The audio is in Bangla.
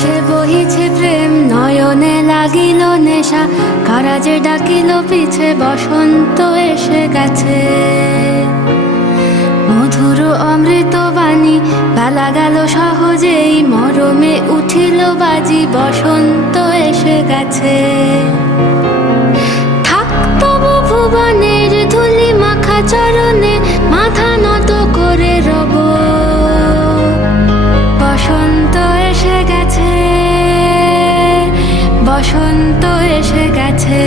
আকাশে বহিছে প্রেম, নয়নে লাগিল নেশা, কারা যে ডাকিল পিছে, বসন্ত এসে গেছে। মধুর অমৃত বাণী, বেলা গেল সহজেই, মরমে উঠিল বাজি, বসন্ত এসে গেছে। থাক তবু ভুবনের ধুলি মাখা চরণে, মাথা নত করে রব, বসন্ত এসে গেছে, বসন্ত এসে গেছে।